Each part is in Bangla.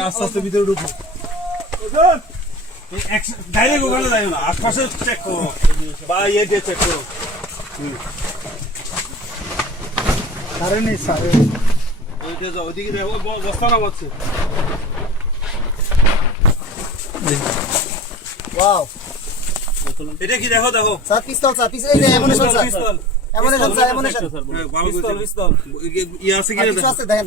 আস্তে আস্তে ভিতরে ঢুকো ডাইরেক্ট ওখানে যাই না আশপাশে চেক করো বা ইয়ে দিয়ে চেক করো ওইদিকে যাও ওইদিকে দেখো ব- বস্তা নামাচ্ছে ওয়াও এটা কি দেখো দেখো। স্যার পিস্তল স্যার পিস্তল এই যে অ্যামুনেশন পিস্তল। হ্যাঁ, আছে। আছে? হয়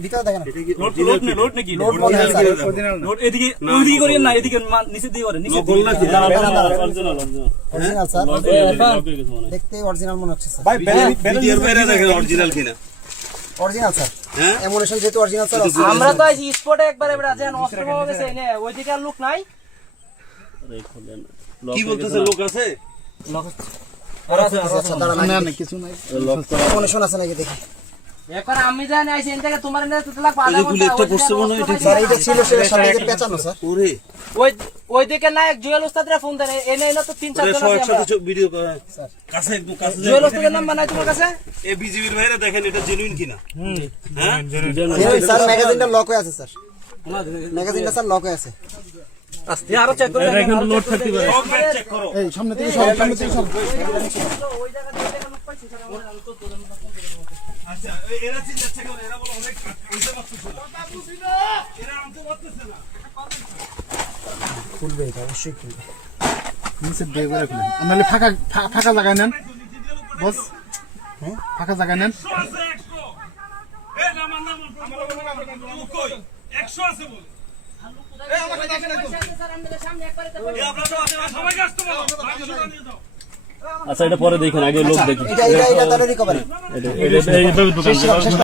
হ্যাঁ দেখতে অরিজিনাল মনে হচ্ছে স্যার ভিডিওর বাইরে দেখেন অরিজিনাল কিনা। অরিজিনাল স্যার হ্যাঁ? অ্যামুনেশন যেহেতু অরিজিনাল স্যার আমরা তো আইছি স্পটে একবার এবার আছেন অস্ত্র পাওয়া গেছে নে ওইদিকে আর লোক নাই। কি বলতেছে লোক আছে? আচ্ছা দাঁড়ান অ্যামুনেশন আছে নাকি দেখি? একবার আমি জানি আইছি এন থেকে তোমার এনে তুতলা পালা গুলি একটা পড়ছে মনে হয়, এটা স্যার এইটা ছিল সেটা সাথে যে পেঁচানো স্যার। ওরে। ওই ওইদিকে না এক জুয়েল উস্তাদরা ফোন দেন এনে এনে তো তিন চার জন একসাথে ভিডিও করে। কাছে একদম কাছে জুয়েল যাই। উস্তাদের নাম্বার নাই তোমার কাছে? এই বিজিবির বাইরে দেখেন এটা জেনুইন কিনা? হ্যাঁ? এই স্যার ম্যাগাজিনটা লক হয়ে আছে স্যার। ম্যাগাজিনটা স্যার লক হয়ে আছে। আরও চেক করে দেখেন লোড থাকতে পারে। সব ব্যাগ চেক করো। ওই জায়গা থেকে লোক পাইছি স্যার আমার আমি তো তোদের করে আচ্ছা এরা চিন্তা চেক করো এরা বলে অনেক আনতে পারতেছে না। এরা আনতে পারতেছে না। খুলবে এটা অবশ্যই খুলবে। নাহলে ফাঁকা ফা- ফাঁকা জায়গায় নেন। বস হ্যাঁ ফাঁকা জায়গায় নেন। একশো আছে বলে। আচ্ছা এটা পরে দেখেন আগে লোক দেখি